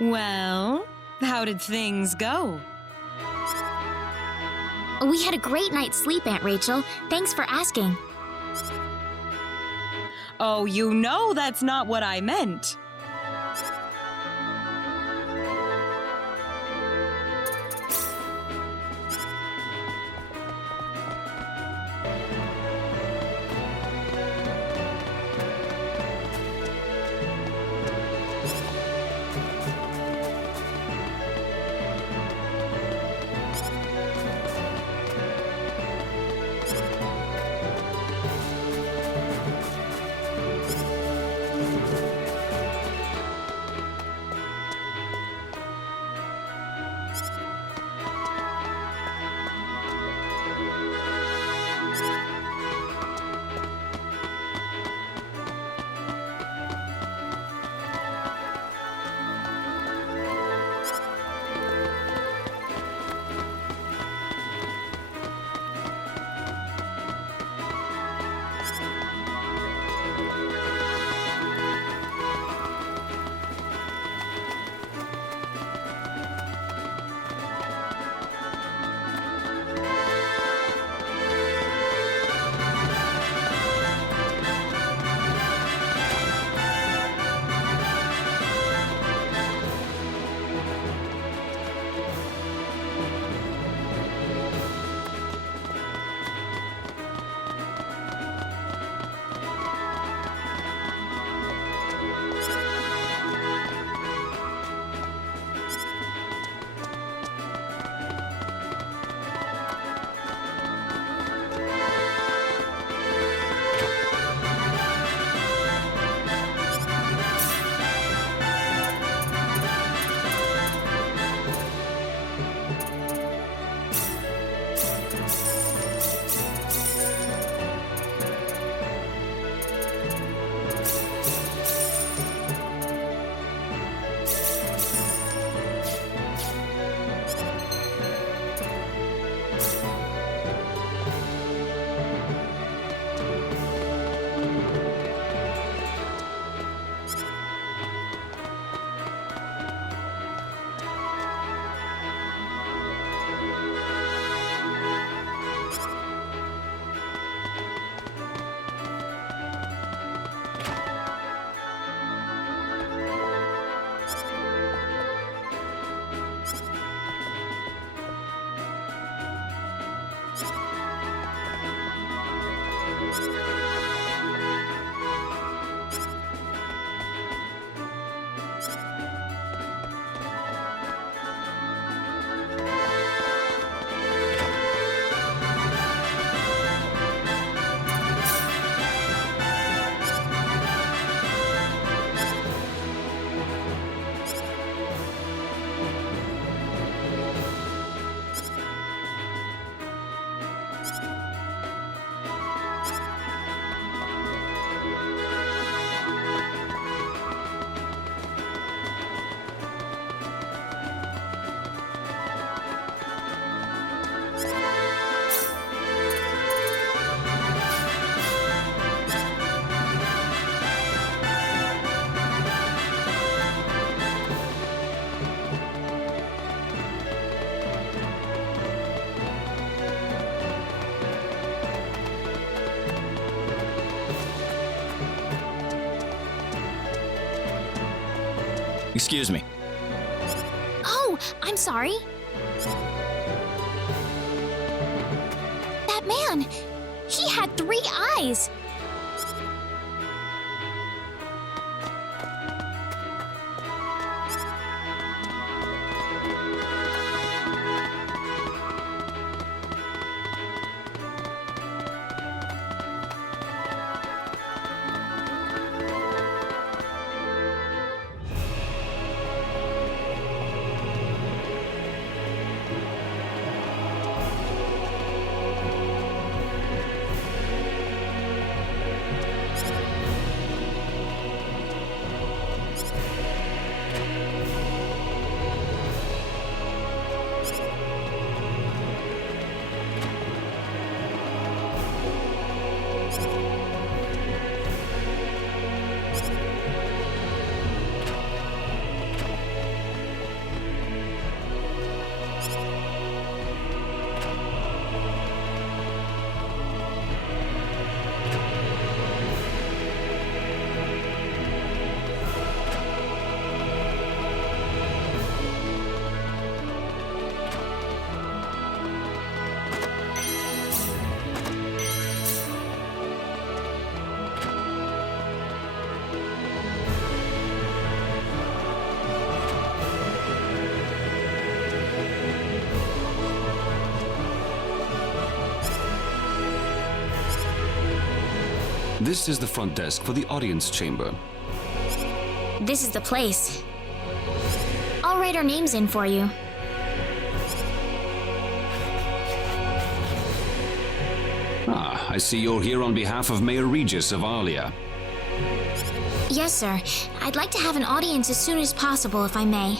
Well, how did things go? We had a great night's sleep, Aunt Rachel. Thanks for asking. Oh, you know that's not what I meant. Excuse me. Oh, I'm sorry. That man, he had 3 eyes. This is the front desk for the audience chamber. This is the place. I'll write our names in for you. Ah, I see you're here on behalf of Mayor Regis of Arlia. Yes, sir. I'd like to have an audience as soon as possible, if I may.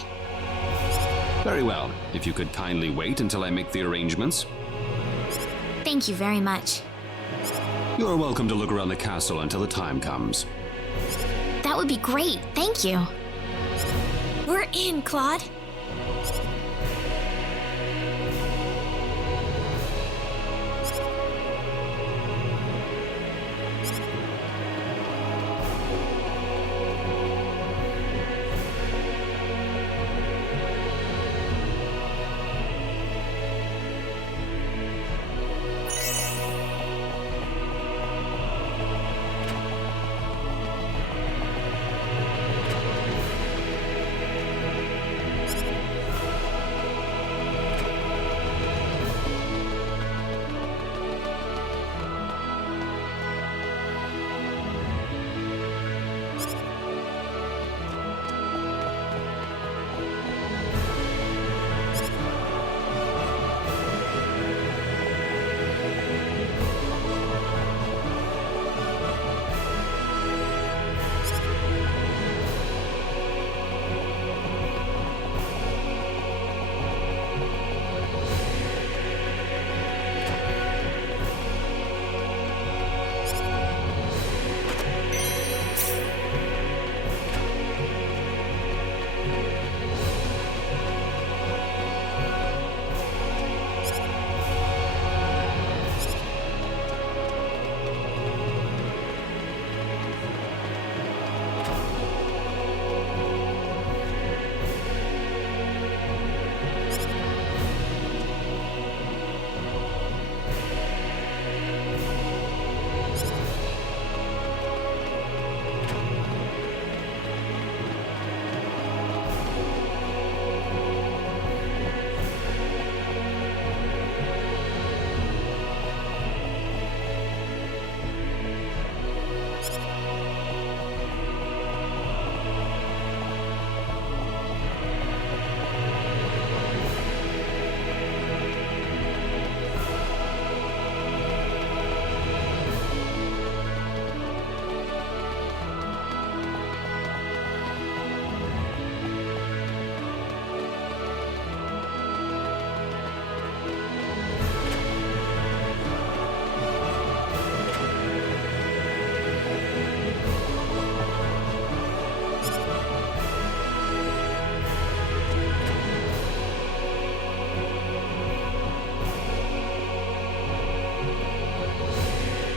Very well. If you could kindly wait until I make the arrangements. Thank you very much. You're welcome to look around the castle until the time comes. That would be great. Thank you. We're in, Claude.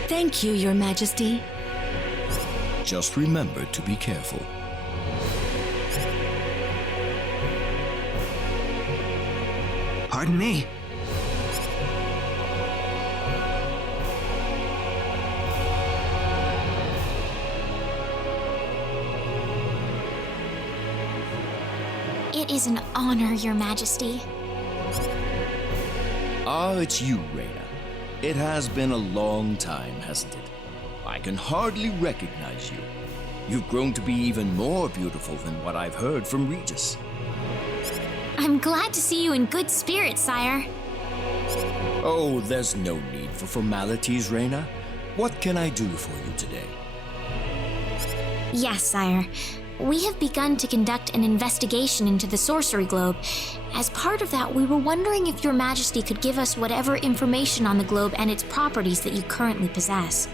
Thank you, Your Majesty. Just remember to be careful. Pardon me. It is an honor, Your Majesty. Ah, it's you, Rena. It has been a long time, hasn't it? I can hardly recognize you. You've grown to be even more beautiful than what I've heard from Regis. I'm glad to see you in good spirits, sire. Oh, there's no need for formalities, Rena. What can I do for you today? Yes, sire. We have begun to conduct an investigation into the Sorcery Globe. As part of that, we were wondering if Your Majesty could give us whatever information on the globe and its properties that you currently possess.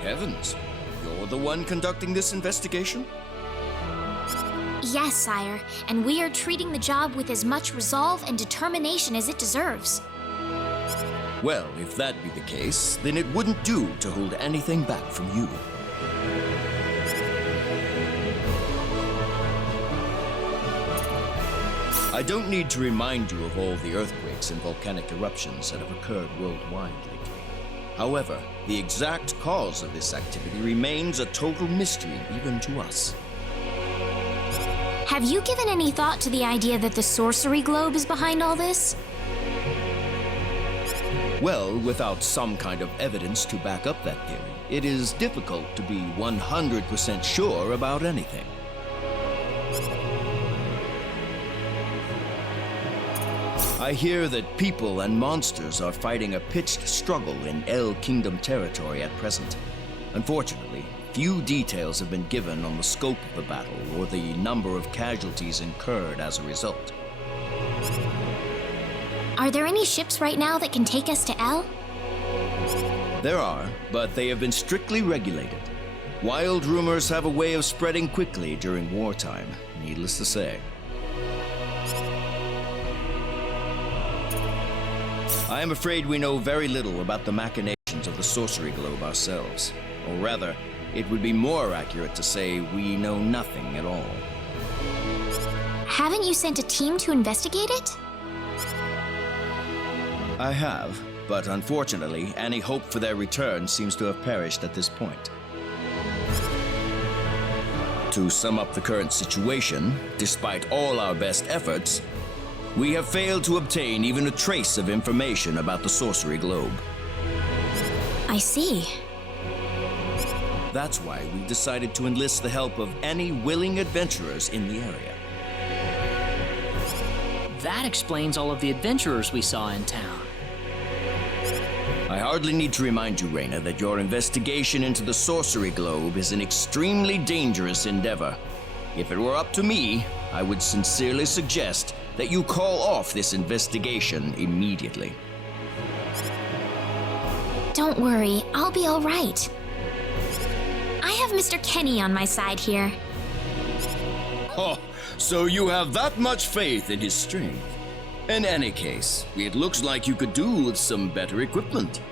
Heavens, you're the one conducting this investigation? Yes, sire, and we are treating the job with as much resolve and determination as it deserves. Well, if that be the case, then it wouldn't do to hold anything back from you. I don't need to remind you of all the earthquakes and volcanic eruptions that have occurred worldwide lately. However, the exact cause of this activity remains a total mystery even to us. Have you given any thought to the idea that the Sorcery Globe is behind all this? Well, without some kind of evidence to back up that theory, it is difficult to be 100% sure about anything. I hear that people and monsters are fighting a pitched struggle in El Kingdom territory at present. Unfortunately, few details have been given on the scope of the battle or the number of casualties incurred as a result. Are there any ships right now that can take us to El? There are, but they have been strictly regulated. Wild rumors have a way of spreading quickly during wartime, needless to say. I am afraid we know very little about the machinations of the Sorcery Globe ourselves. Or rather, it would be more accurate to say we know nothing at all. Haven't you sent a team to investigate it? I have, but unfortunately, any hope for their return seems to have perished at this point. To sum up the current situation, despite all our best efforts, we have failed to obtain even a trace of information about the Sorcery Globe. I see. That's why we've decided to enlist the help of any willing adventurers in the area. That explains all of the adventurers we saw in town. I hardly need to remind you, Rena, that your investigation into the Sorcery Globe is an extremely dangerous endeavor. If it were up to me, I would sincerely suggest that you call off this investigation immediately. Don't worry, I'll be all right. I have Mr. Kenny on my side here. Oh, so you have that much faith in his strength. In any case, it looks like you could do with some better equipment.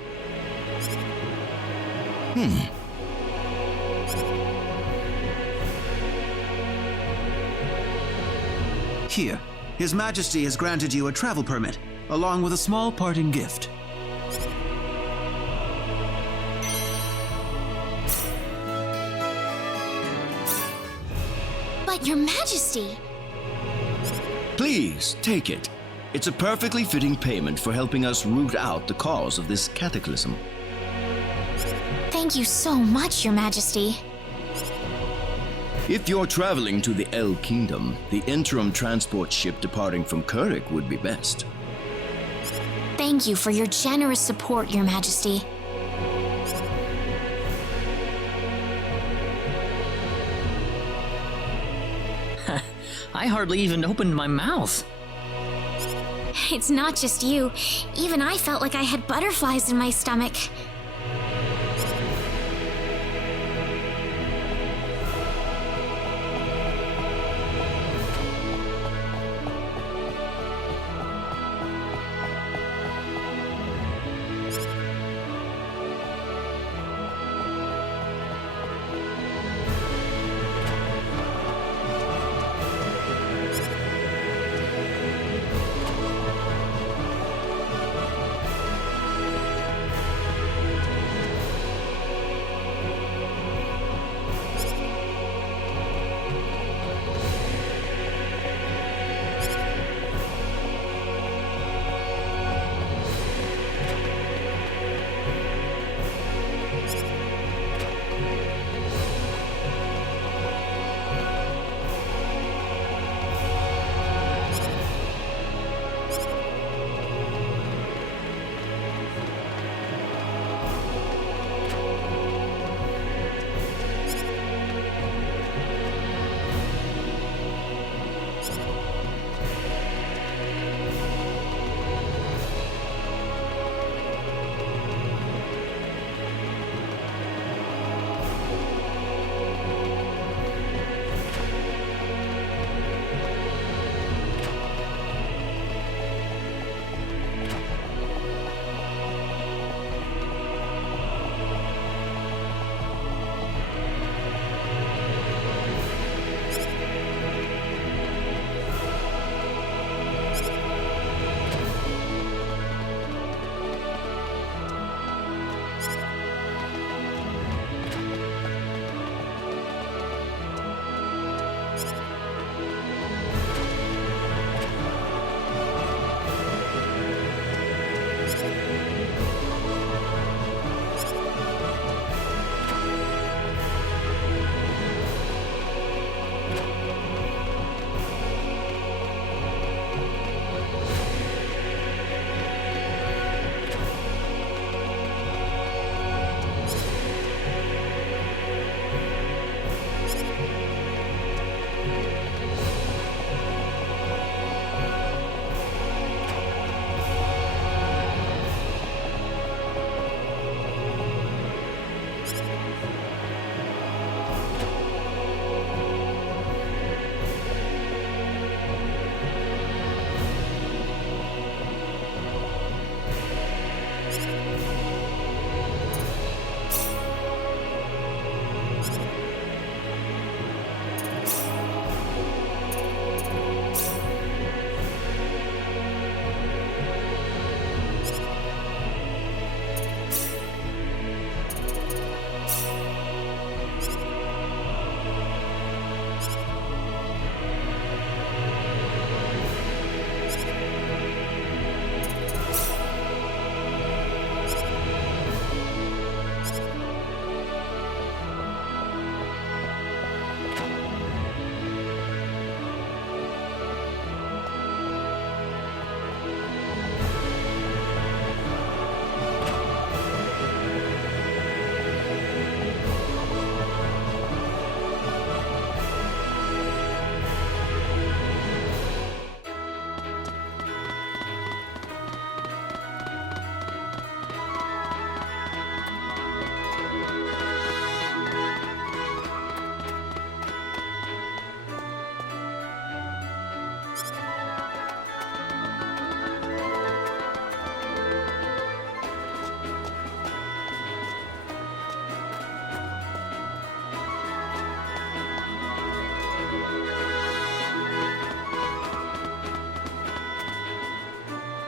Here, His Majesty has granted you a travel permit, along with a small parting gift. But Your Majesty! Please, take it. It's a perfectly fitting payment for helping us root out the cause of this cataclysm. Thank you so much, Your Majesty. If you're traveling to the El Kingdom, the interim transport ship departing from Kurik would be best. Thank you for your generous support, Your Majesty. I hardly even opened my mouth. It's not just you. Even I felt like I had butterflies in my stomach.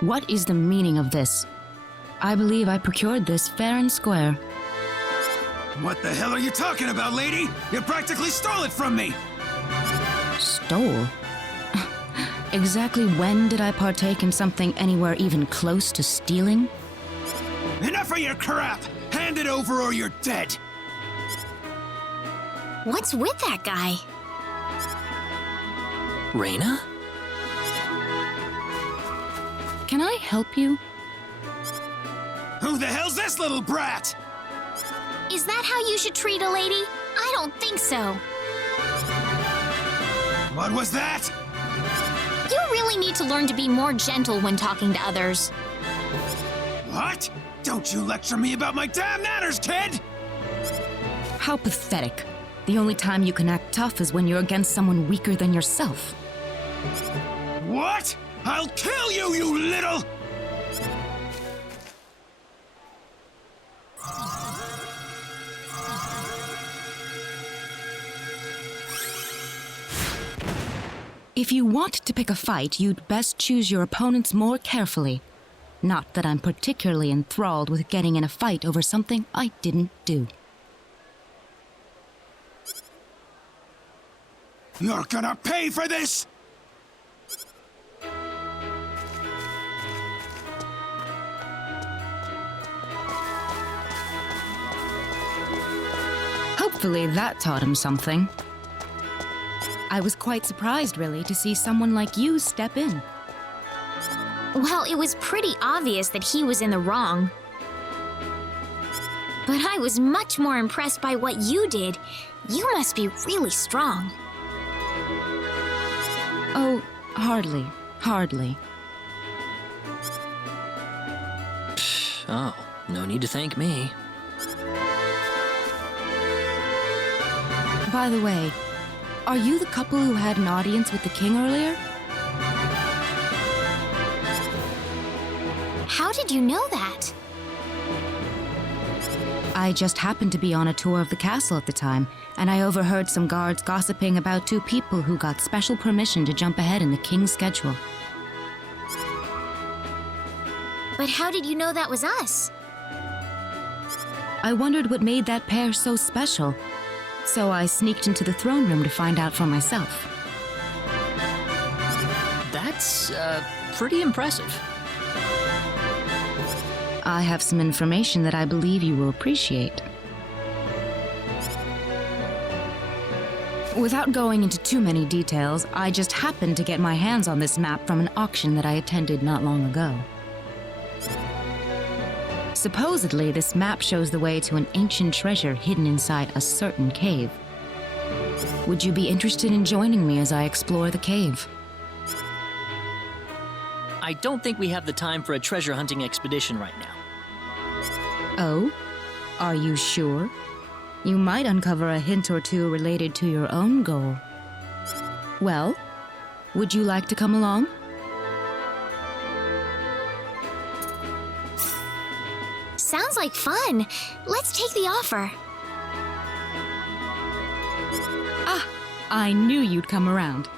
What is the meaning of this? I believe I procured this fair and square. What the hell are you talking about, lady? You practically stole it from me! Stole? Exactly when did I partake in something anywhere even close to stealing? Enough of your crap! Hand it over or you're dead! What's with that guy? Rena? Can I help you? Who the hell's this little brat? Is that how you should treat a lady? I don't think so. What was that? You really need to learn to be more gentle when talking to others. What? Don't you lecture me about my damn manners, kid! How pathetic. The only time you can act tough is when you're against someone weaker than yourself. What? I'll kill you, you little... If you want to pick a fight, you'd best choose your opponents more carefully. Not that I'm particularly enthralled with getting in a fight over something I didn't do. You're gonna pay for this! Hopefully that taught him something. I was quite surprised, really, to see someone like you step in. Well, it was pretty obvious that he was in the wrong. But I was much more impressed by what you did. You must be really strong. Oh, hardly. Oh, no need to thank me. By the way, are you the couple who had an audience with the king earlier? How did you know that? I just happened to be on a tour of the castle at the time, and I overheard some guards gossiping about two people who got special permission to jump ahead in the king's schedule. But how did you know that was us? I wondered what made that pair so special, so I sneaked into the throne room to find out for myself. That's, pretty impressive. I have some information that I believe you will appreciate. Without going into too many details, I just happened to get my hands on this map from an auction that I attended not long ago. Supposedly, this map shows the way to an ancient treasure hidden inside a certain cave. Would you be interested in joining me as I explore the cave? I don't think we have the time for a treasure hunting expedition right now. Oh? Are you sure? You might uncover a hint or two related to your own goal. Well, would you like to come along? Sounds like fun. Let's take the offer. Ah, I knew you'd come around.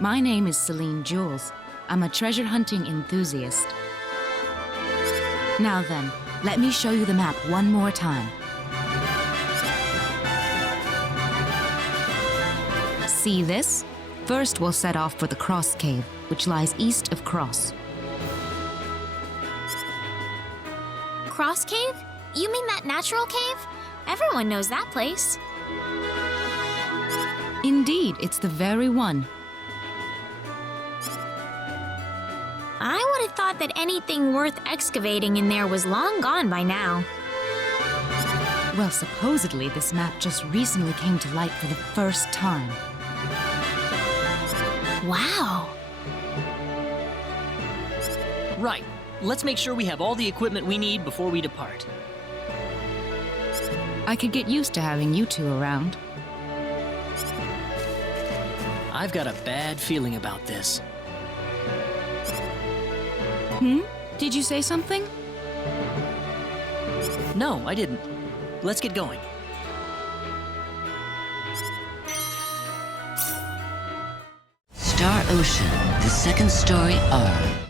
My name is Celine Jules. I'm a treasure hunting enthusiast. Now then, let me show you the map one more time. See this? First, we'll set off for the Krosse cave, which lies east of Krosse. Krosse Cave? You mean that natural cave? Everyone knows that place. Indeed, it's the very one. I would have thought that anything worth excavating in there was long gone by now. Well, supposedly this map just recently came to light for the first time. Wow. Right. Let's make sure we have all the equipment we need before we depart. I could get used to having you two around. I've got a bad feeling about this. Did you say something? No, I didn't. Let's get going. Star Ocean, the second story R.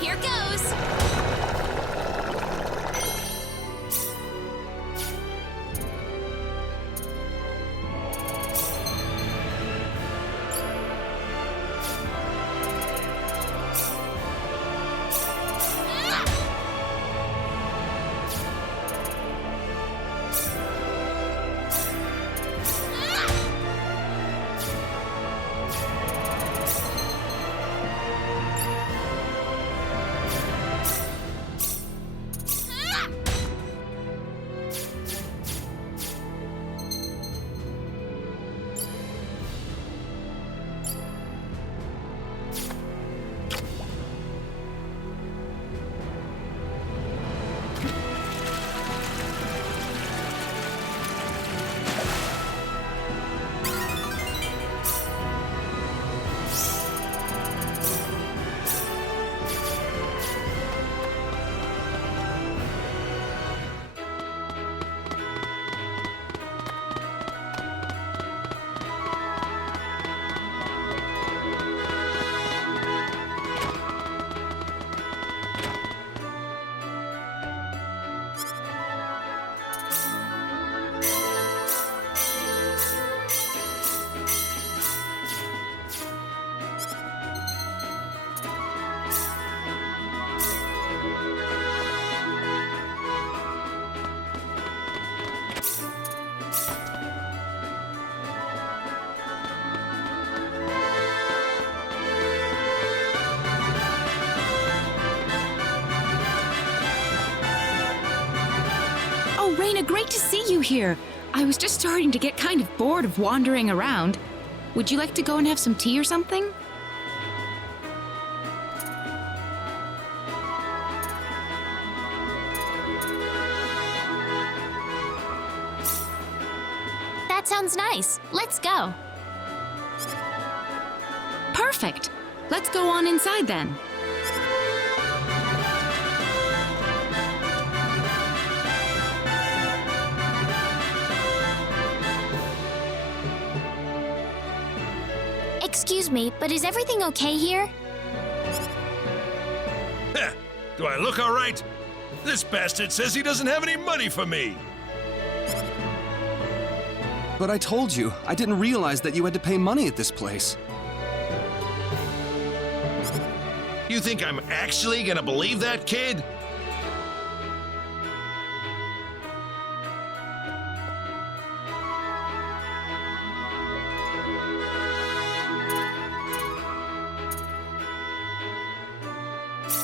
Here goes! Rena, great to see you here. I was just starting to get kind of bored of wandering around. Would you like to go and have some tea or something? That sounds nice. Let's go. Perfect. Let's go on inside then. Excuse me, but is everything okay here? Heh, do I look all right? This bastard says he doesn't have any money for me. But I told you, I didn't realize that you had to pay money at this place. You think I'm actually gonna believe that, kid?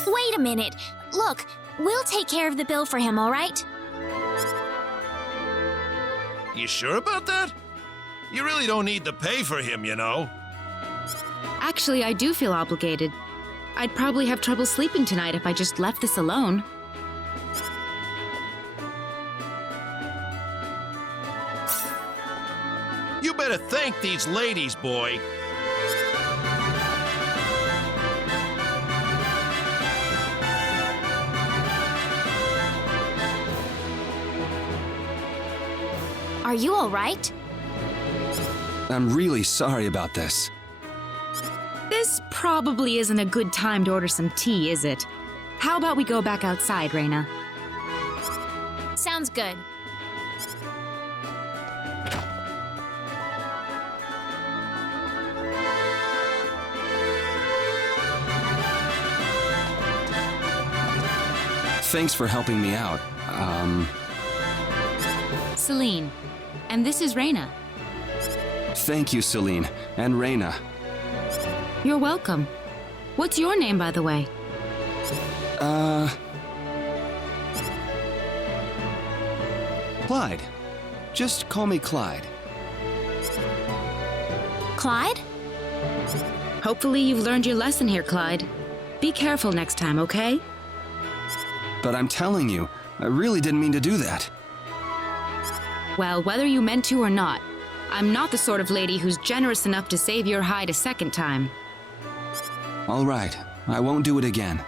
Wait a minute. Look, we'll take care of the bill for him, all right? You sure about that? You really don't need to pay for him, you know. Actually, I do feel obligated. I'd probably have trouble sleeping tonight if I just left this alone. better thank these ladies, boy. Are you all right? I'm really sorry about this. This probably isn't a good time to order some tea, is it? How about we go back outside, Rena? Sounds good. Thanks for helping me out. Celine, and this is Rena. Thank you, Celine, and Rena. You're welcome. What's your name, by the way? Clyde. Just call me Clyde. Clyde? Hopefully you've learned your lesson here, Clyde. Be careful next time, okay? But I'm telling you, I really didn't mean to do that. Well, whether you meant to or not, I'm not the sort of lady who's generous enough to save your hide a second time. All right, I won't do it again.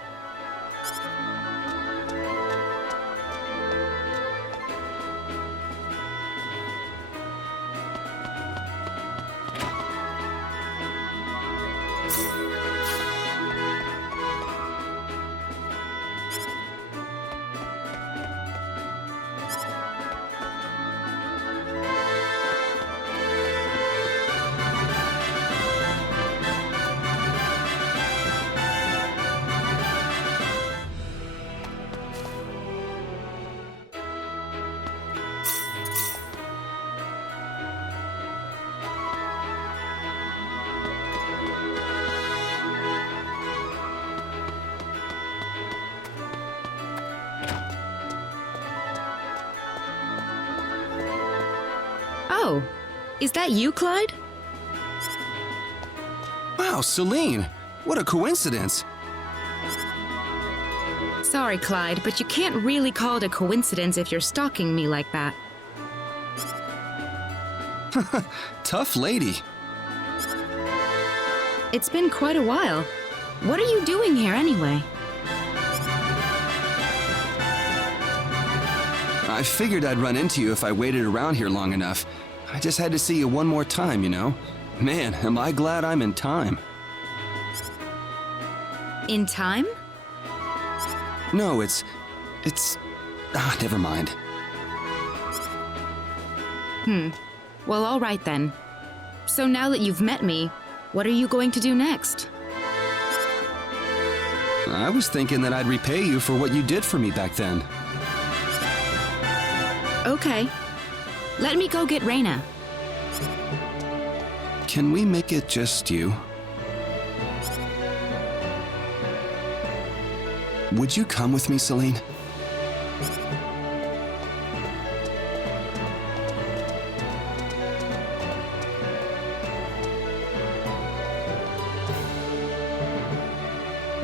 Oh, is that you, Clyde? Wow, Celine! What a coincidence! Sorry, Clyde, but you can't really call it a coincidence if you're stalking me like that. Tough lady. It's been quite a while. What are you doing here anyway? I figured I'd run into you if I waited around here long enough. I just had to see you one more time, you know? Man, am I glad I'm in time. In time? No, it's... never mind. Well, all right then. So now that you've met me, what are you going to do next? I was thinking that I'd repay you for what you did for me back then. Okay. Let me go get Rena. Can we make it just you? Would you come with me, Celine?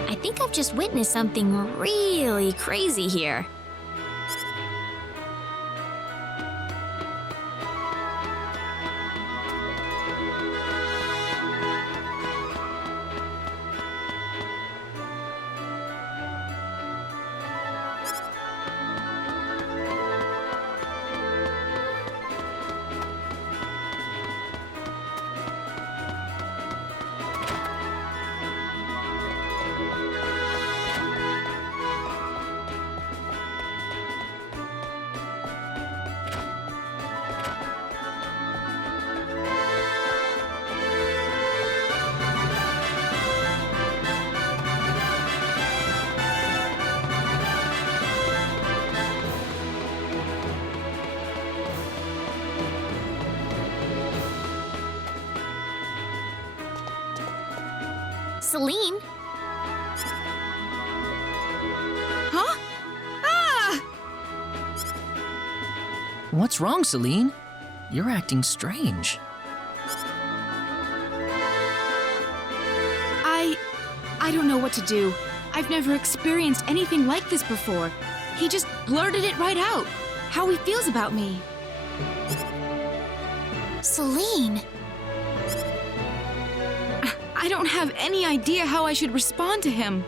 I think I've just witnessed something really crazy here. Celine? Huh? Ah! What's wrong, Celine? You're acting strange. I don't know what to do. I've never experienced anything like this before. He just blurted it right out. How he feels about me. Celine! I don't have any idea how I should respond to him.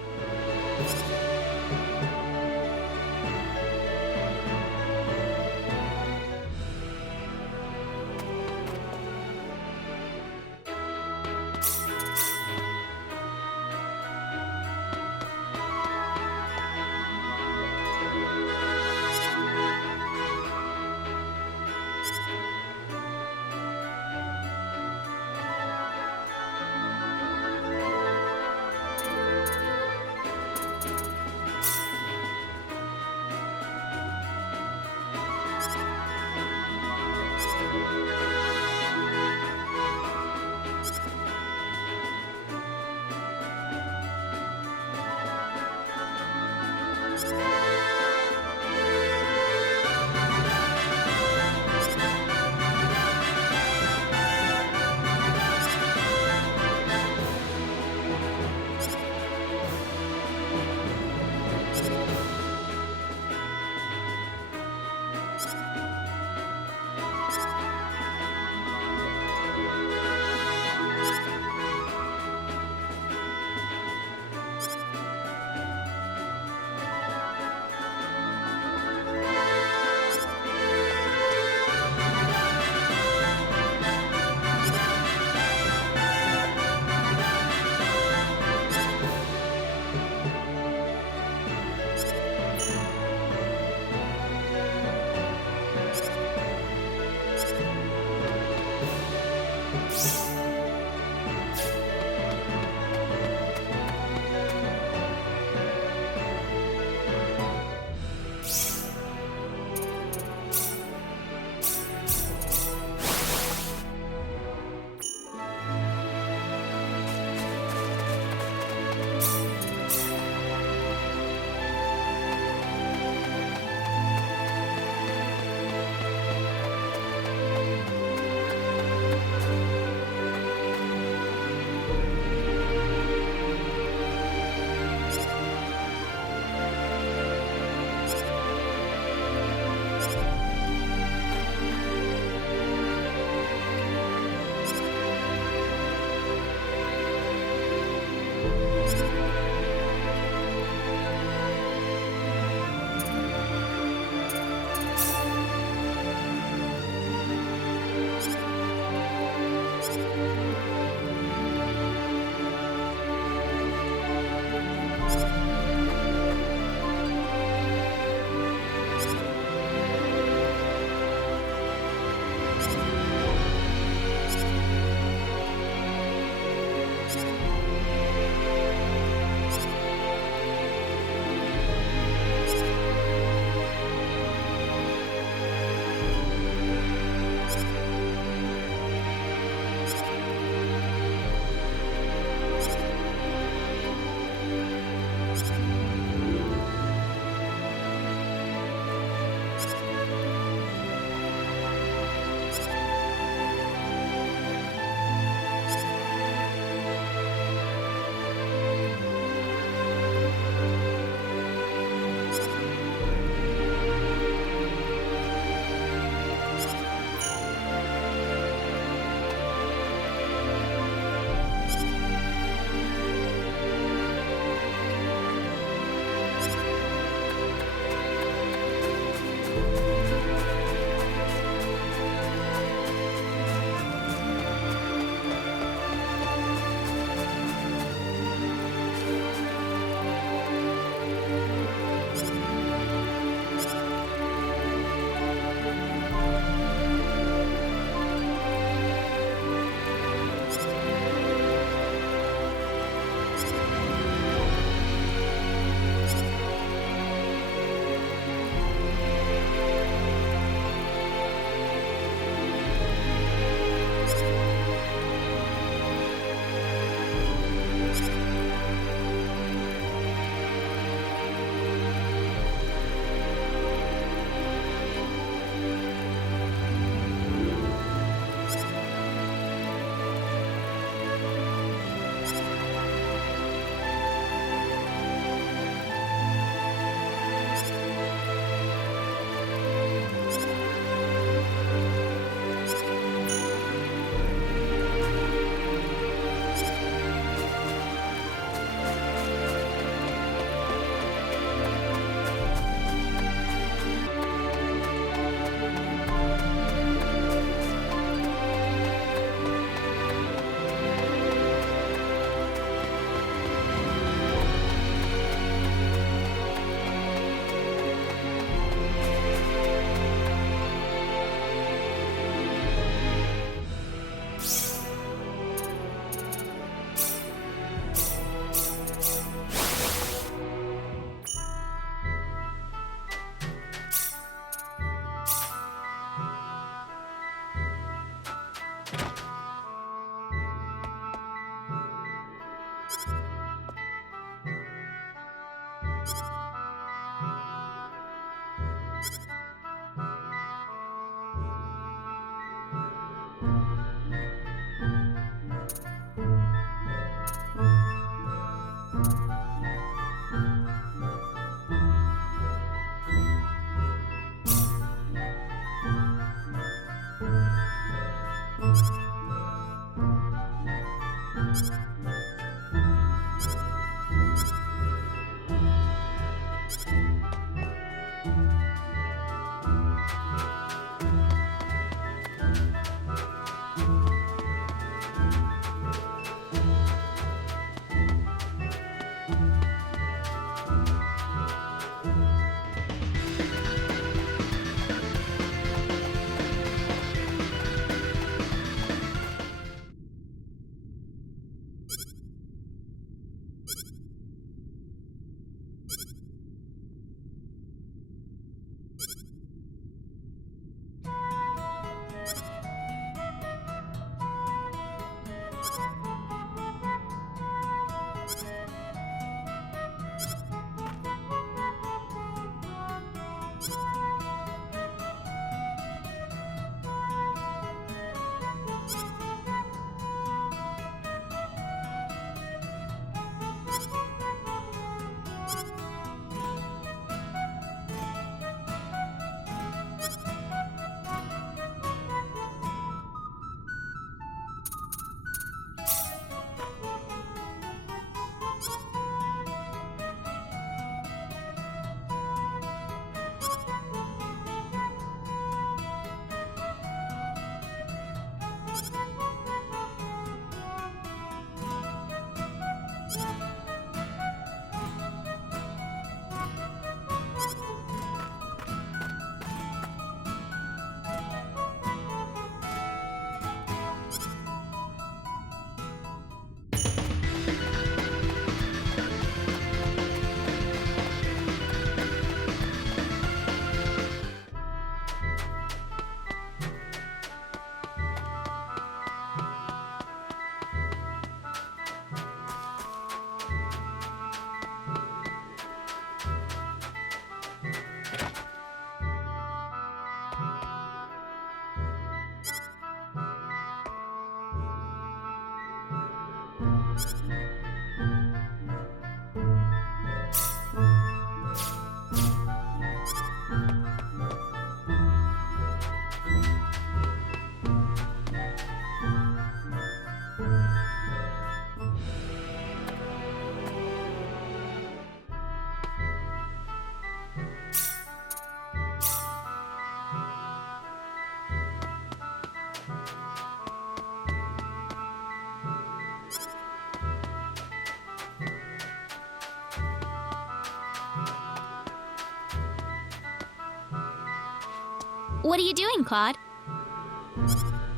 What are you doing, Claude?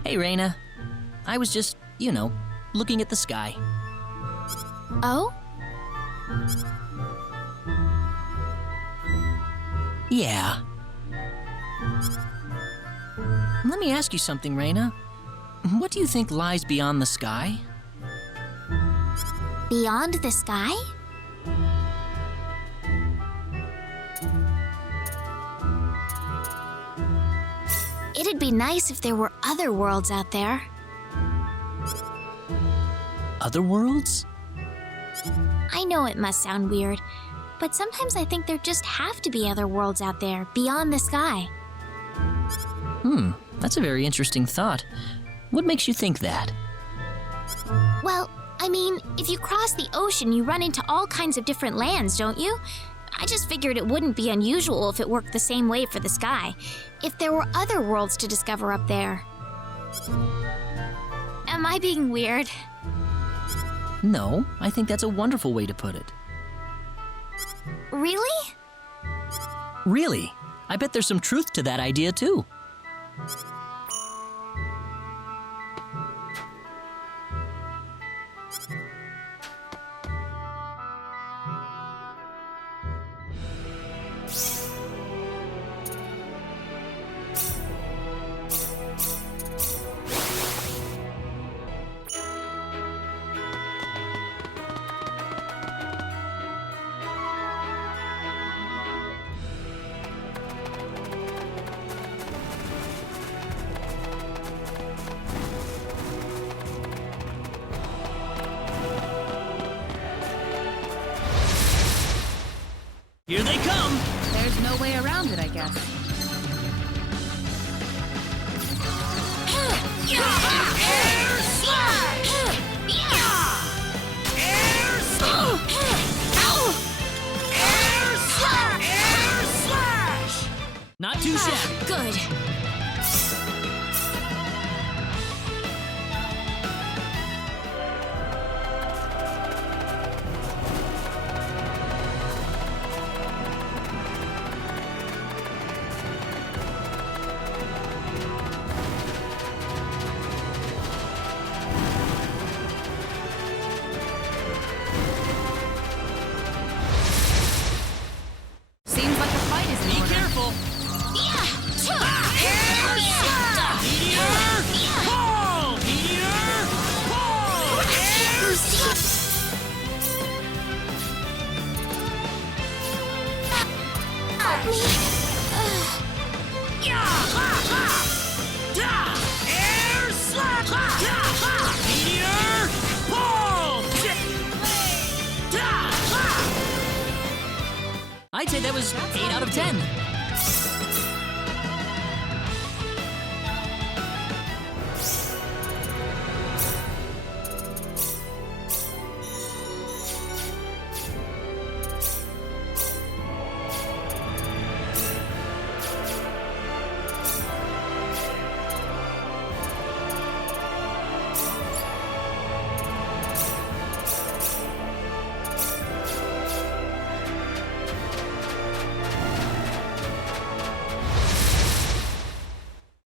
Hey, Rena. I was just, looking at the sky. Oh? Yeah. Let me ask you something, Rena. What do you think lies beyond the sky? Beyond the sky? It'd be nice if there were other worlds out there. Other worlds? I know it must sound weird, but sometimes I think there just have to be other worlds out there, beyond the sky. That's a very interesting thought. What makes you think that? Well, I mean, if you cross the ocean, you run into all kinds of different lands, don't you? I just figured it wouldn't be unusual if it worked the same way for the sky, if there were other worlds to discover up there. Am I being weird? No, I think that's a wonderful way to put it. Really? Really? I bet there's some truth to that idea, too. Here they come! There's no way around it, I guess. Air slash! Air slash! Air slash! Air slash! Not too shabby. Good. Seems like the fight is in Be order. careful! Air slash! Meteor! Pull! Meteor! Pull! Air slash! Help me. Air slash! Meteor! Pull! I'd say that was 8 out of 10.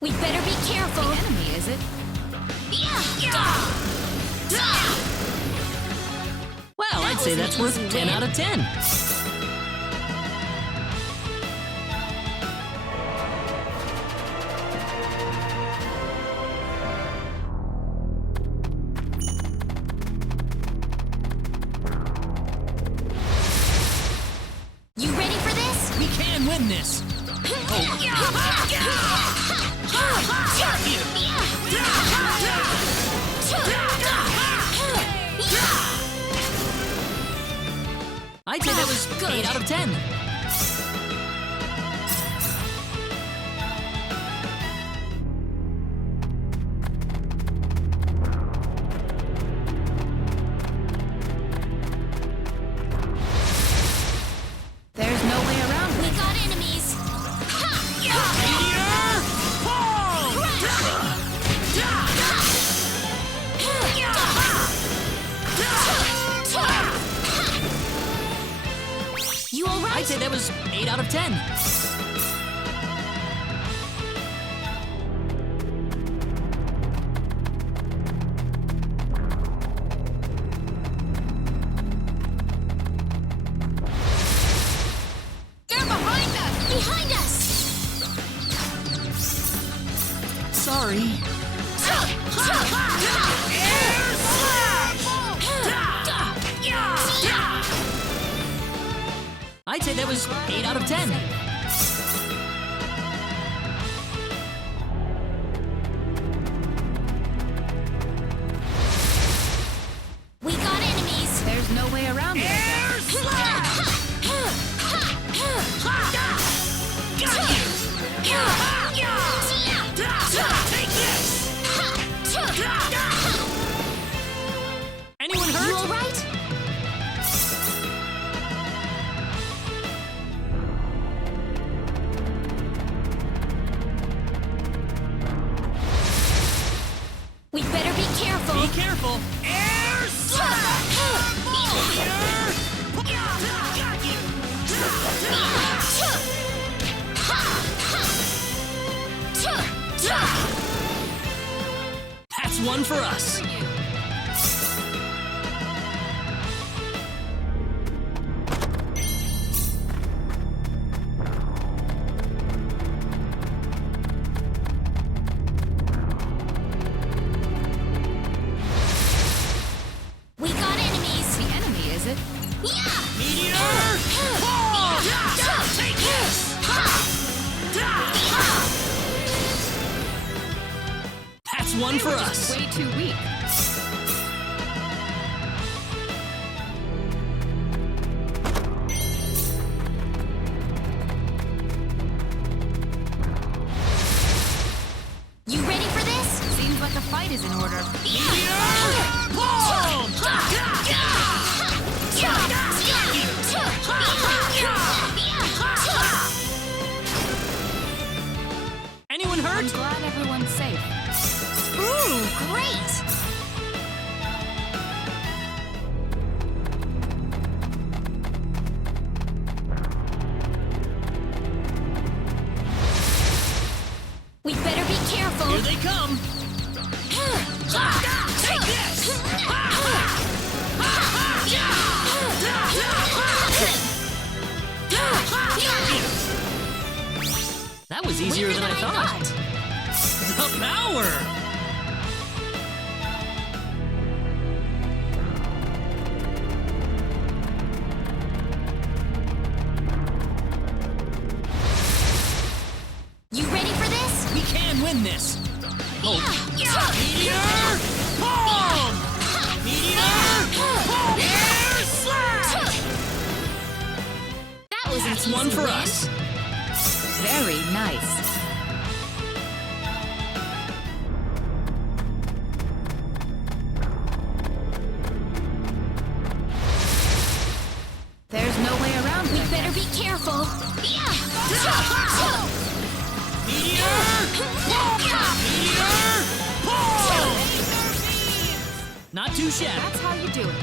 We better be careful. The enemy, is it? Well, I'd say that's worth 10 out of 10. You ready for this? We can win this. I'd say that was 8 out of 10. There's no way around We it. got enemies. Meteor! Pull! You all right? I'd say that was 8 out of 10. sorry. Air slash! I'd say that was 8 out of 10. We got enemies. There's no way around it. Air slash! Got you! Take this! Anyone You hurt? all right? We better be careful. Be careful. Air slash! Got you! That's one for us. We got enemies. The enemy, is it? Meteor! Ball! Take this! That's one for us. Way too weak. You ready for this? Seems like a fight is in order. Anyone I'm hurt? glad everyone's safe. Ooh, great! We better be careful. Here they come. Take this! That was easier than I thought. The power! You ready for this? We can win this. Meteor! Ball! Meteor! Ball! Air slash! That was an That's easy one for win. us. Very nice. There's no way around We it. better be careful. Meteor! Ball! Meteor! Ball! Not too shabby. That's how you do it.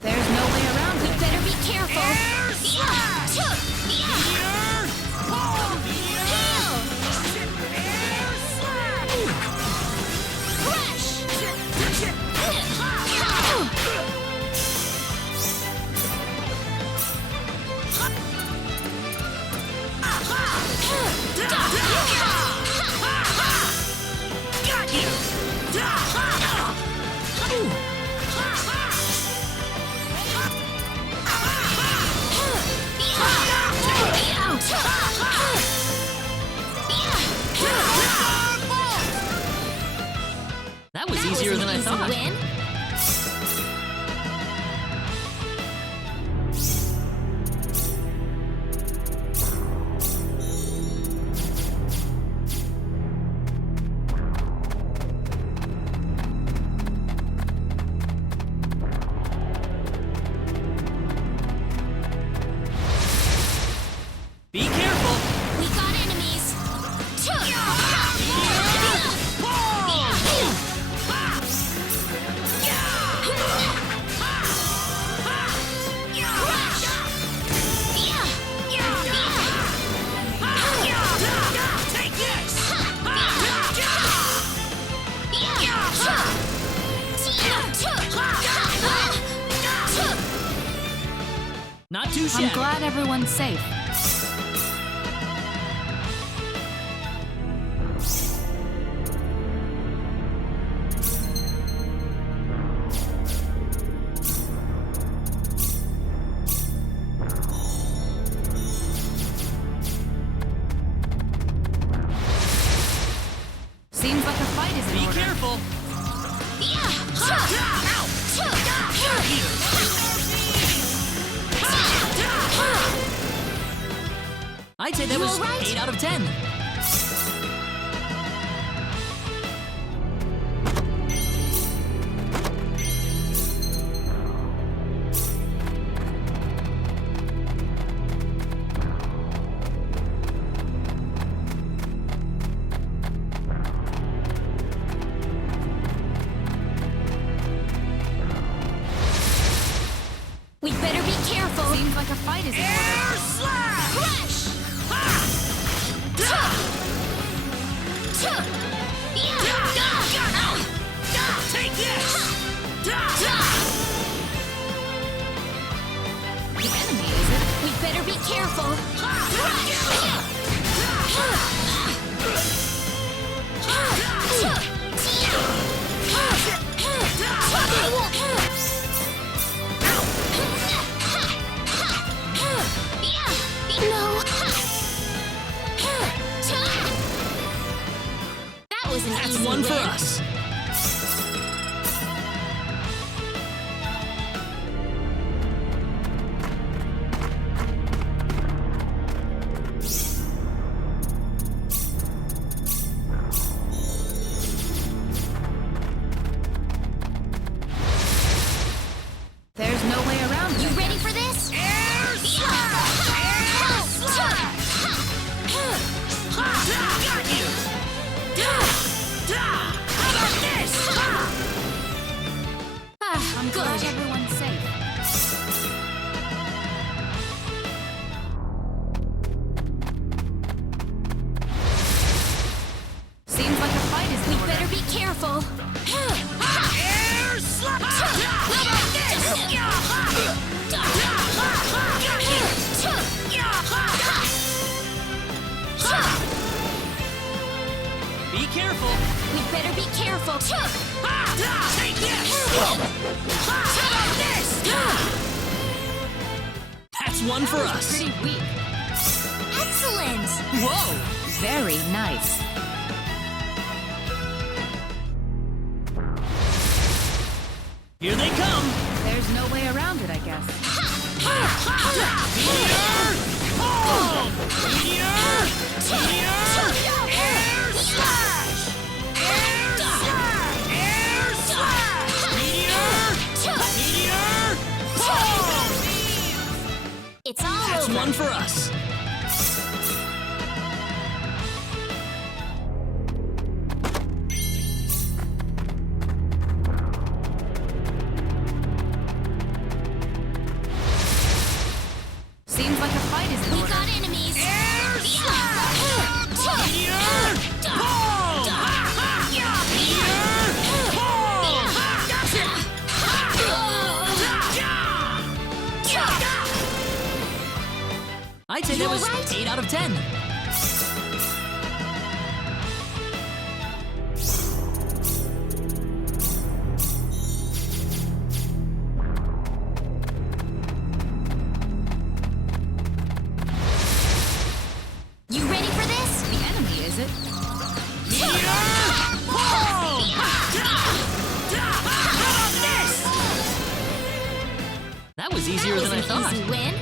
There's no way around We it. better be careful. Air slash! Meteor! Ball! Meteor! Air slash! Crush! Not too shabby. I'm glad everyone's safe. Seems like a fight is in order. Be careful. I'd say that was 8 out of 10. We better be careful. Seems like a fight is in order. Crash! Take this! The enemy, is it? We better be careful. No. That was an That's easy one for win. us. There's no way around it. You ready for this? Got you! How about this? I'm glad everyone's safe. Seems like a fight is in We order. better be careful. Air slap! How about this? Be careful. We better be careful. Take this! How about this? That's one for us. Pretty weak. Excellent. Whoa. Very nice. Here they come. There's no way around it, I guess. Air slash! Air slash! Air slash! Meteor! It's all That's over. one for us. Seems like a fight is in We order. got enemies. Air slash! I'd say that You was alright? 8 out of 10. You ready for this? The enemy, is it? That was easier than I thought. Easy win.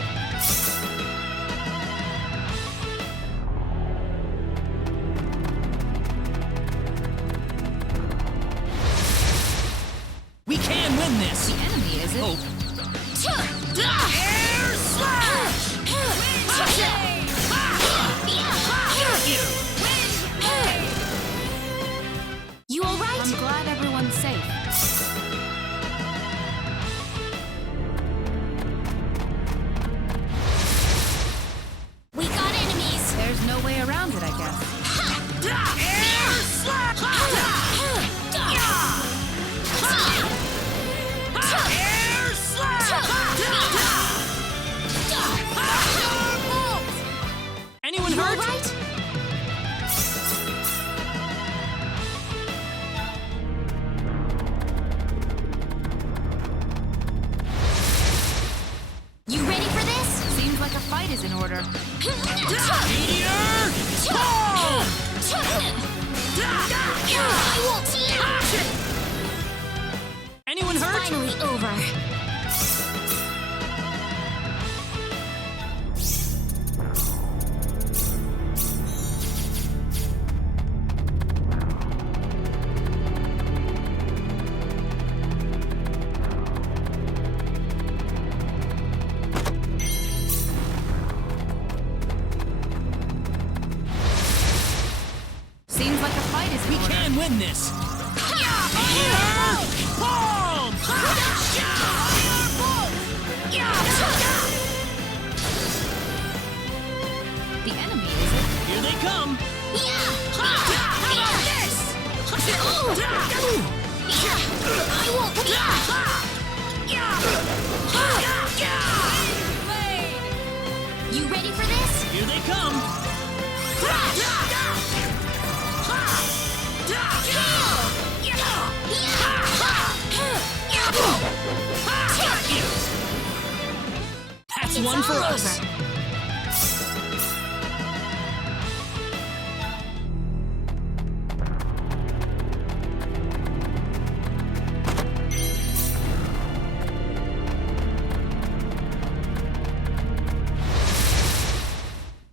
We can win this. The enemy, is it? Hope. Air slash! You all right? I'm glad everyone's safe. We got enemies. There's no way around it, I guess. Air slash! Air slash! order. Meteor! Boom! I won't see it! Anyone hurt? Finally over. Seems like a fight is We in order. can win this. The enemy is it? Here they come. I won't. You ready for this? Here they come. That's It's one for all us. over.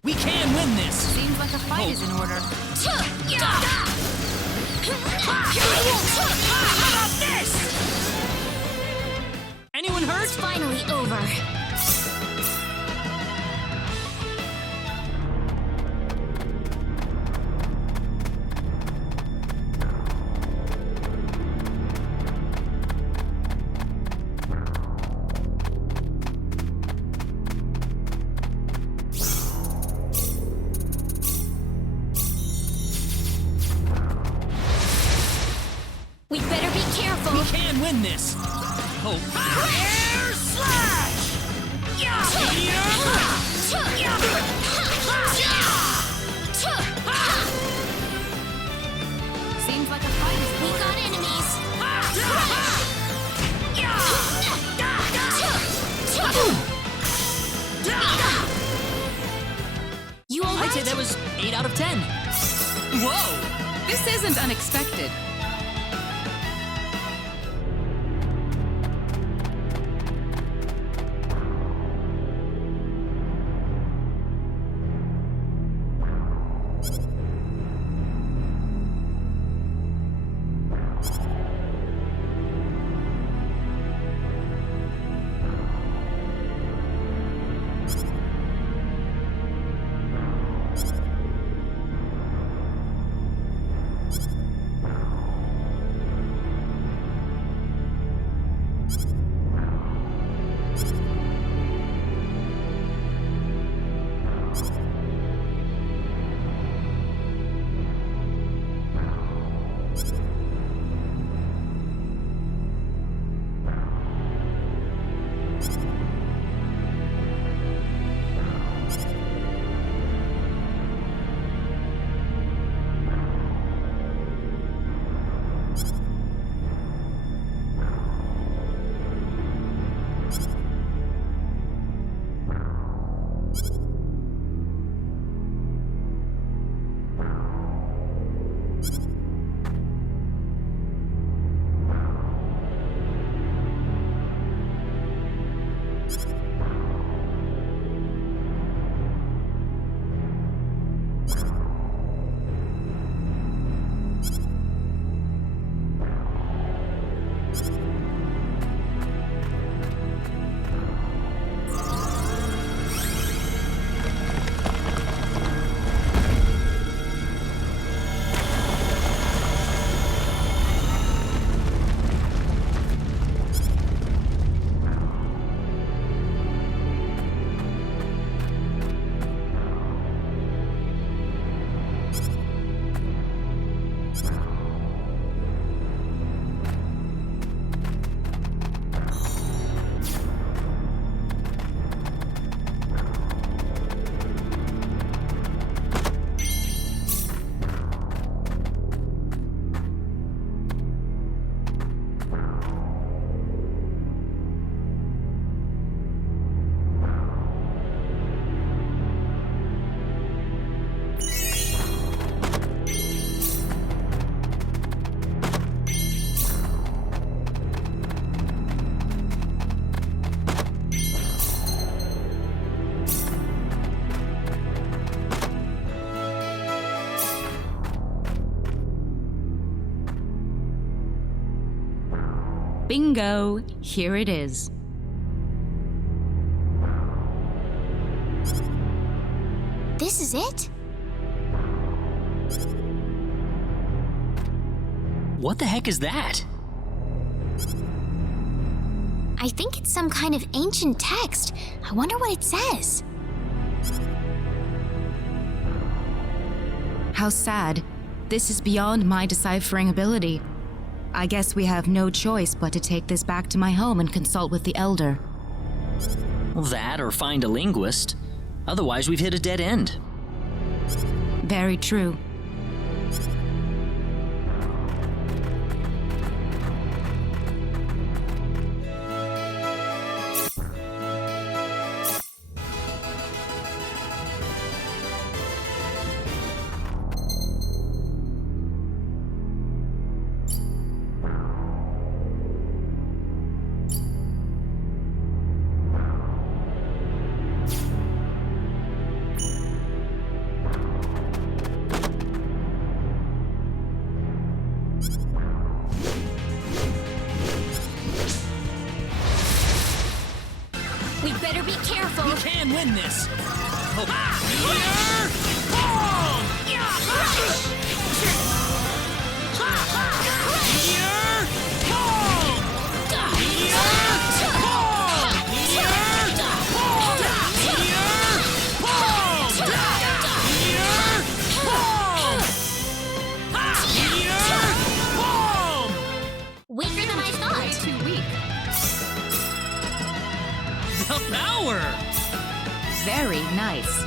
We can win this. Seems like a fight is in order. Anyone hurt? It's finally over. We better be careful. We can win this. Hope. Air slash! Seems like a fight is in We order. got enemies. You all I'd say right? that was 8 out of 10. Whoa! This isn't unexpected. Bingo! Here it is. This is it? What the heck is that? I think it's some kind of ancient text. I wonder what it says. How sad. This is beyond my deciphering ability. I guess we have no choice but to take this back to my home and consult with the Elder. Well, that or find a linguist. Otherwise, we've hit a dead end. Very true. We better be careful. We can win this. Oh. Weaker than I thought. Too weak. The power! Very nice.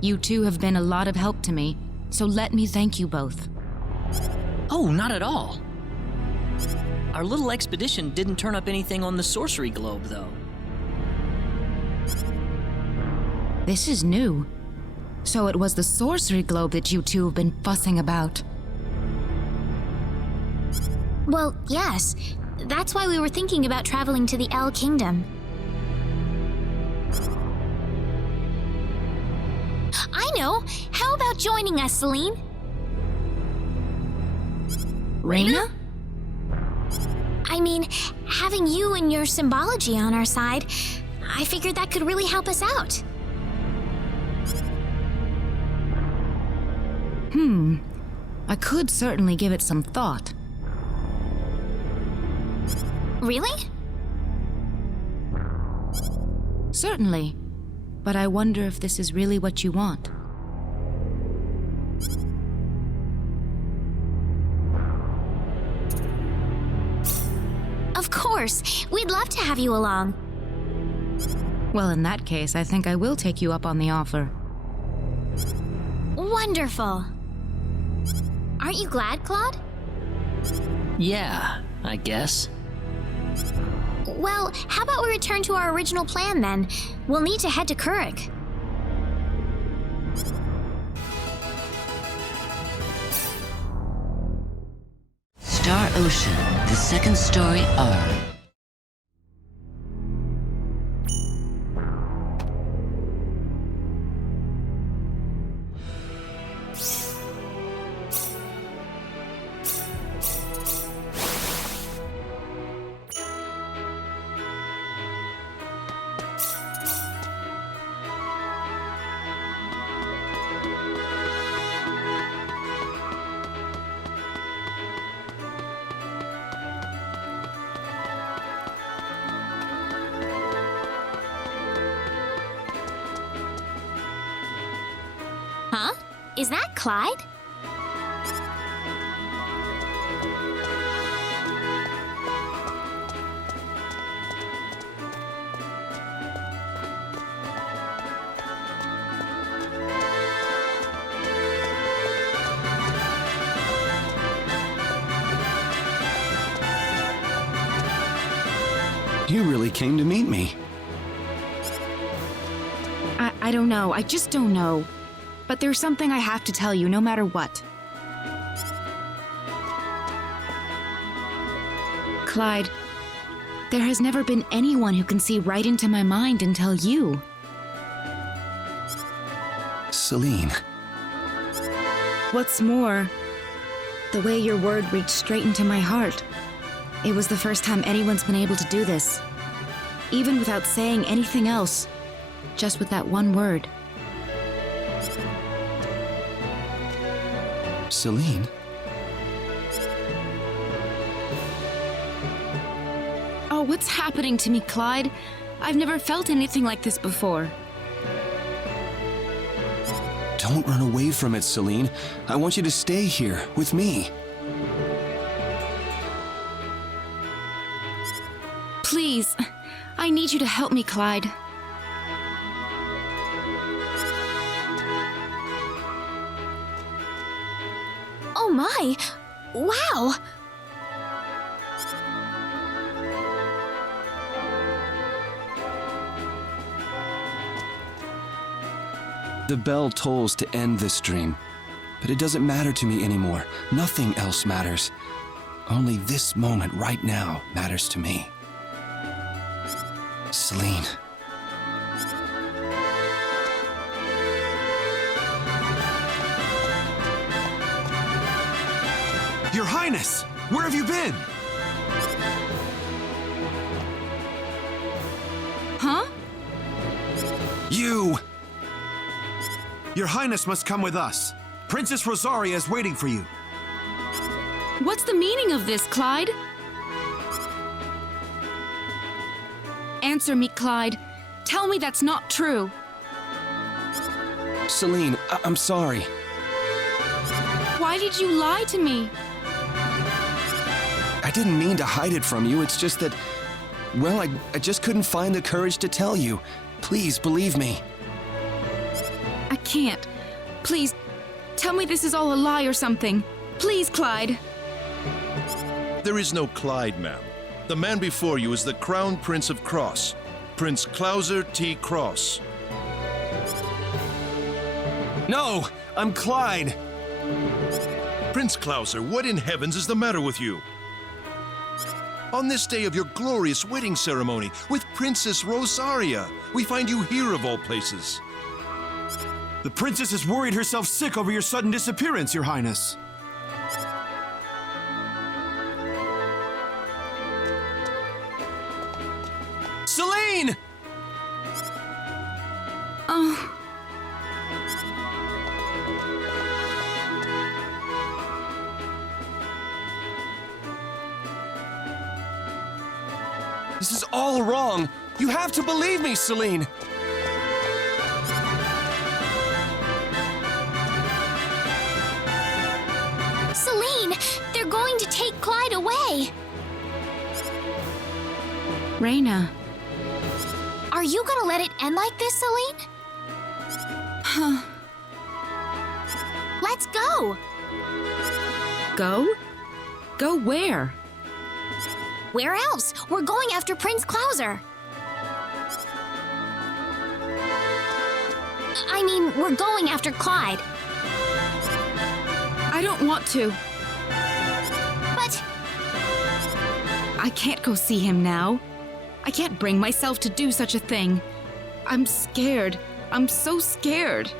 You two have been a lot of help to me, so let me thank you both. Oh, not at all. Our little expedition didn't turn up anything on the Sorcery Globe, though. This is new. So it was the Sorcery Globe that you two have been fussing about. Well, yes. That's why we were thinking about traveling to the El Kingdom. I know! How about joining us, Celine? Rena? I mean, having you and your symbology on our side, I figured that could really help us out. I could certainly give it some thought. Really? Certainly. But I wonder if this is really what you want. Of course! We'd love to have you along. Well, in that case, I think I will take you up on the offer. Wonderful! Aren't you glad, Claude? Yeah, I guess. Well, how about we return to our original plan then? We'll need to head to Kurik. Star Ocean, the second story R. Huh? Is that Clyde? You really came to meet me. I don't know. I just don't know. but there's something I have to tell you no matter what. Clyde, there has never been anyone who can see right into my mind until you. Celine. What's more, the way your word reached straight into my heart. It was the first time anyone's been able to do this. Even without saying anything else. Just with that one word. Celine? Oh, what's happening to me, Clyde? I've never felt anything like this before. Don't run away from it, Celine. I want you to stay here, with me. Please, I need you to help me, Clyde. Oh my! Wow! The bell tolls to end this dream, but it doesn't matter to me anymore. Nothing else matters. Only this moment right now matters to me. Celine. Your Highness! Where have you been? Huh? You! Your Highness must come with us. Princess Rosaria is waiting for you. What's the meaning of this, Clyde? Answer me, Clyde. Tell me that's not true. Celine, I'm sorry. Why did you lie to me? I didn't mean to hide it from you. It's just that, well, I just couldn't find the courage to tell you. Please, believe me. I can't. Please, tell me this is all a lie or something. Please, Clyde. There is no Clyde, ma'am. The man before you is the Crown Prince of Krosse, Prince Clauser T. Krosse. No, I'm Clyde. Prince Clauser, what in heavens is the matter with you? On this day of your glorious wedding ceremony with Princess Rosaria, we find you here of all places. The princess has worried herself sick over your sudden disappearance, Your Highness. Celine! Oh. This is all wrong. You have to believe me, Celine. Celine! They're going to take Clyde away! Rena. Are you gonna let it end like this, Celine? Huh. Let's go! Go? Go where? Where else? We're going after Prince Clauser. I mean, we're going after Clyde. I don't want to. But... I can't go see him now. I can't bring myself to do such a thing. I'm scared. I'm so scared.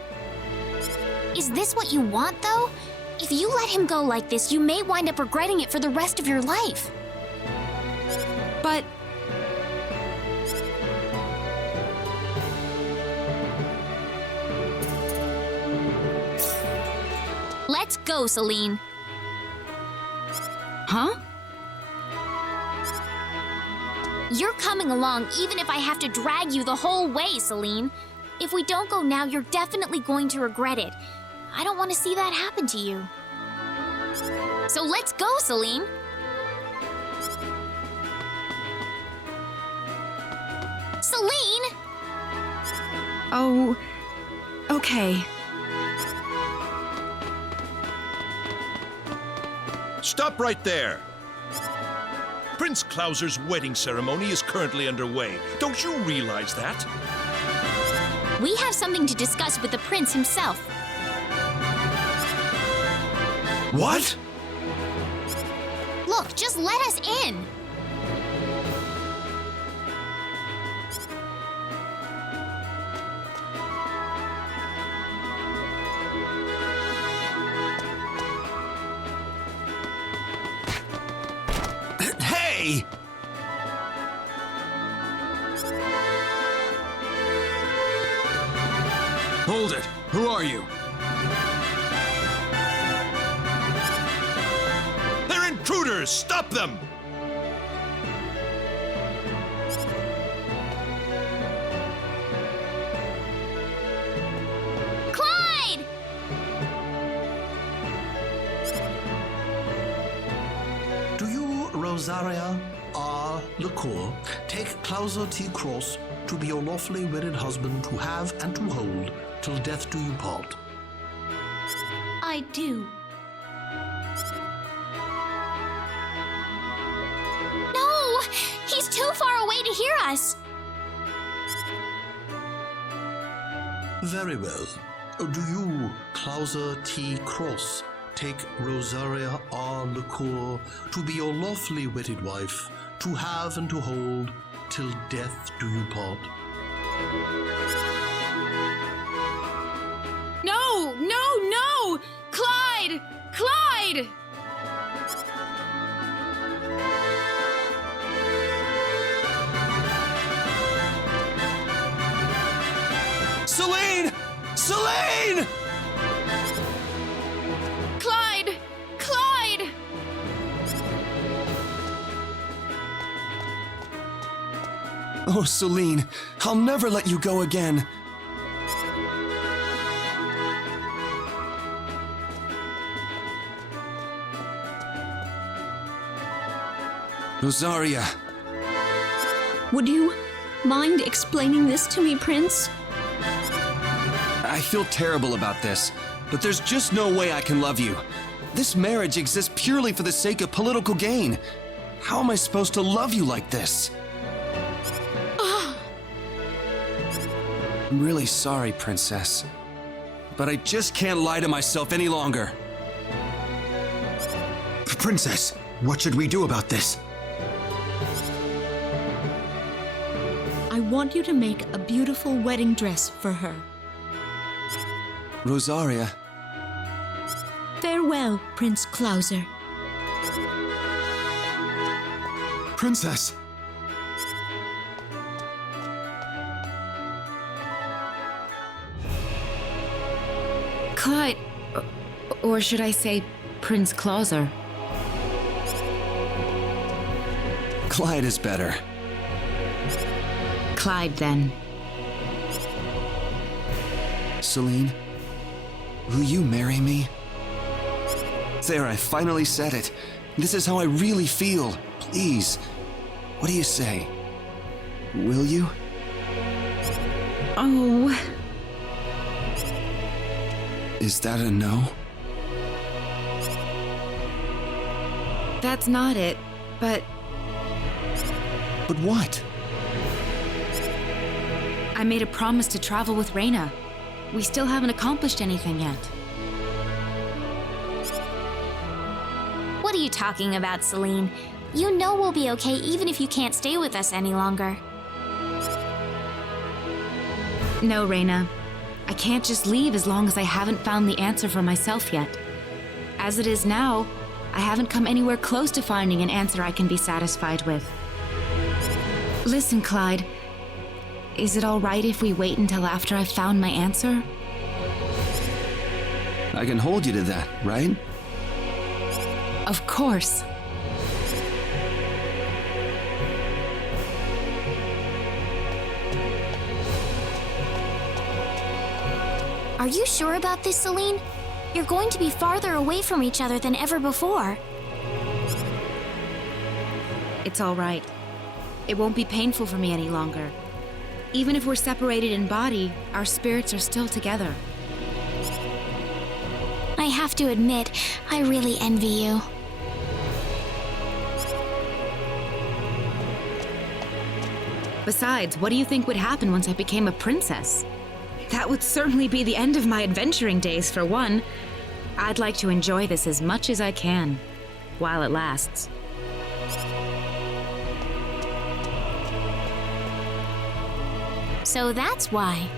Is this what you want, though? If you let him go like this, you may wind up regretting it for the rest of your life. But... Let's go, Celine. Huh? You're coming along even if I have to drag you the whole way, Celine. If we don't go now, you're definitely going to regret it. I don't want to see that happen to you. So let's go, Celine. Celine! Oh... okay. Stop right there! Prince Clauser's wedding ceremony is currently underway. Don't you realize that? We have something to discuss with the prince himself. What? Look, just let us in! Hey! Hold it! Who are you? They're intruders! Stop them! Clyde! Do you, Rosaria R. Lecour, take Claude T. Krosse to be your lawfully wedded husband to have and to hold till death do you part? I do. No! He's too far away to hear us! Very well. Do you, Claude T. Krosse, take Rosaria R. Lecour to be your lawfully wedded wife, to have and to hold till death do you part? No! No! No! Clyde! Clyde! Celine! Celine! Clyde! Clyde! Oh, Celine, I'll never let you go again. Rosaria. Would you mind explaining this to me, Prince? I feel terrible about this, but there's just no way I can love you. This marriage exists purely for the sake of political gain. How am I supposed to love you like this? I'm really sorry, Princess. But I just can't lie to myself any longer. Princess, what should we do about this? I want you to make a beautiful wedding dress for her. Rosaria. Farewell, Prince Clauser. Princess! Clyde, or should I say Prince Clauser? Clyde is better. Clyde, then. Celine, will you marry me? There, I finally said it. This is how I really feel. Please. What do you say? Will you? Oh. Is that a no? That's not it, but But what? I made a promise to travel with Rena. We still haven't accomplished anything yet. What are you talking about, Celine? You know we'll be okay even if you can't stay with us any longer. No, Rena. I can't just leave as long as I haven't found the answer for myself yet. As it is now, I haven't come anywhere close to finding an answer I can be satisfied with. Listen, Clyde. Is it all right if we wait until after I've found my answer? I can hold you to that, right? Of course. Are you sure about this, Celine? You're going to be farther away from each other than ever before. It's all right. It won't be painful for me any longer. Even if we're separated in body, our spirits are still together. I have to admit, I really envy you. Besides, what do you think would happen once I became a princess? That would certainly be the end of my adventuring days, for one. I'd like to enjoy this as much as I can, while it lasts. So that's why